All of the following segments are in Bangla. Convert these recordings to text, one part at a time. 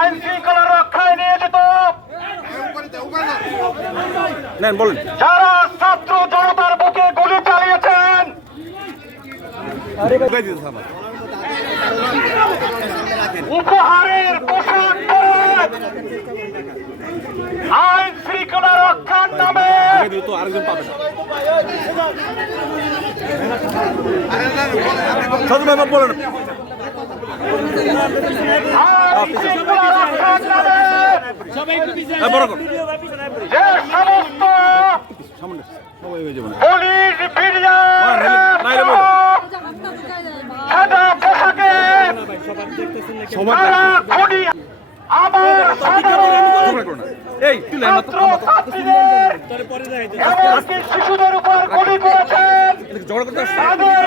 আইন শৃঙ্খলা রক্ষায় নিয়োজিত যারা ছাত্র জনতার বুকে গুলি চালিয়েছেন, উপহারের পোশাক পরে আইন শৃঙ্খলা রক্ষার নামে যে সমস্ত পুলিশ সাদা পোশাকে আমার শিশুদের উপর গুলি করেছেন, তাদের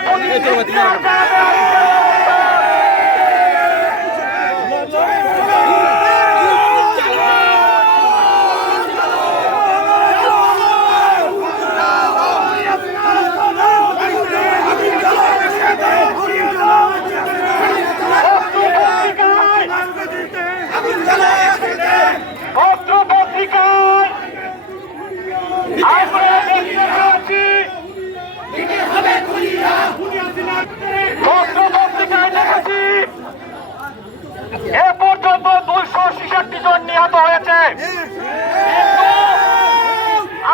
এ পর্যন্ত 266 জন নিহত হয়েছে।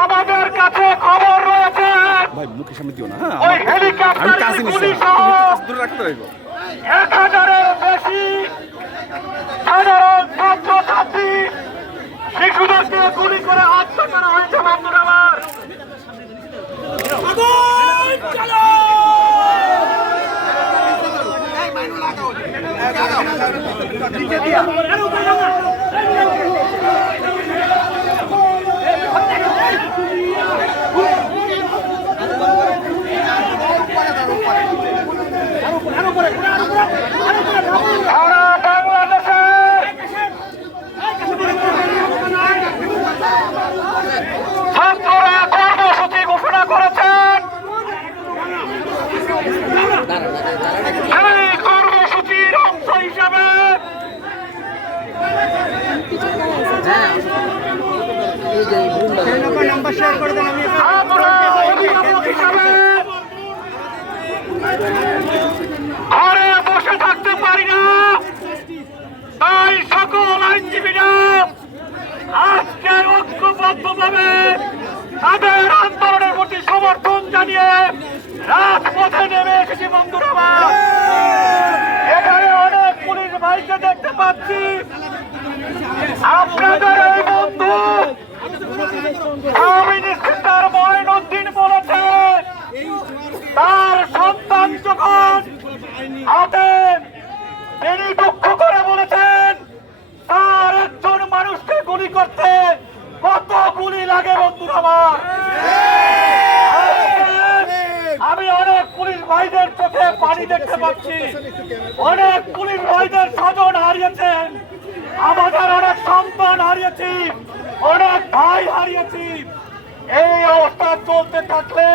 আমাদের কাছে খবর রয়েছে ওই হেলিকপ্টার গুলি সহ 1000-এর বেশি সাধারণ ছাত্রছাত্রী শিশুদেরকে গুলি করে হত্যা করা হয়েছে। বন্ধুরা আমার, সারা বাংলাদেশে ছাত্ররা কর্মসূচি ঘোষণা করেছেন। সেই কর্মসূচির অংশ হিসাবে আমরা অভিভাবক হিসাবে ঘরে বসে থাকতে পারি না। তাই সকল আইনজীবীরা আজকে ঐক্যবদ্ধভাবে তাদের আন্দোলনের প্রতি সমর্থন জানিয়ে রাজপথে নেমে এসেছি। বন্ধুরা, এখানে অনেক পুলিশ ভাইকে দেখতে পাচ্ছি। আপনাদের এই বন্ধু মিনিস্টার মঈনুদ্দিন বলেছেন তার সন্তান যখন হাতে, তিনি দুঃখ করে বলেছেন তার একজন মানুষকে গুলি করতে কত গুলি লাগে। বন্ধুরা আমার, আমি অনেক পুলিশ ভাইদের চোখে পানি দেখতে পাচ্ছি। অনেক পুলিশ ভাইদের স্বজন হারিয়েছেন, আমাদের অনেক সন্তান হারিয়েছি, অনেক ভাই হারিয়েছি। এই অবস্থা চলতে থাকলে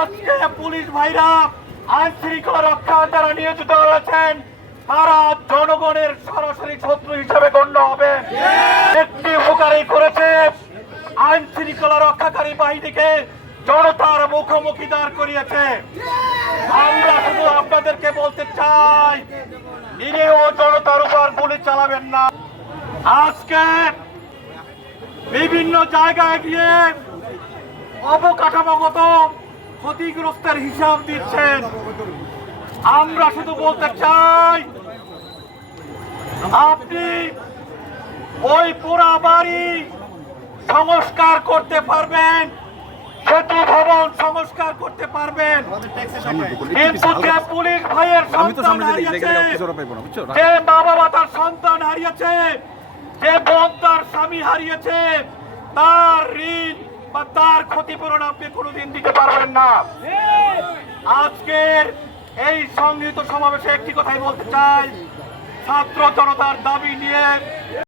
আজকে পুলিশ ভাইরা আইন শৃঙ্খলা রক্ষা যারা নিয়োজিত রয়েছেন তারা জনগণের সরাসরি শত্রু হিসেবে গণ্য হবে। একটি উপকারী করেছে আইন শৃঙ্খলা রক্ষাকারী বাহিনীকে জনতার মুখোমুখি দাঁড় করিয়েছে। আমরা শুধু আপনাদেরকে বলতে চাই, নিরীহ জনতার উপর গুলি চালাবেন না। আজকে বিভিন্ন জায়গায় গিয়ে অবকাঠামোগত ক্ষতিগ্রস্তের হিসাব দিচ্ছেন। আমরা শুধু বলতে চাই, আপনি ওই পুরা বাড়ি সংস্কার করতে পারবেন, সেতু ভবন সংস্কার করতে পারবেন, কিন্তু যে পুলিশ ভাইয়ের সন্তান হারিয়েছে, যে মা বাবা তার সন্তান হারিয়েছে, যে বোন তার স্বামী হারিয়েছে, তার ঋণ বা তার ক্ষতিপূরণ আপনি কোনোদিন দিতে পারবেন না। আজকের এই সংগৃহীত সমাবেশে একটি কথাই বলতে চাই, ছাত্র জনতার দাবি নিয়ে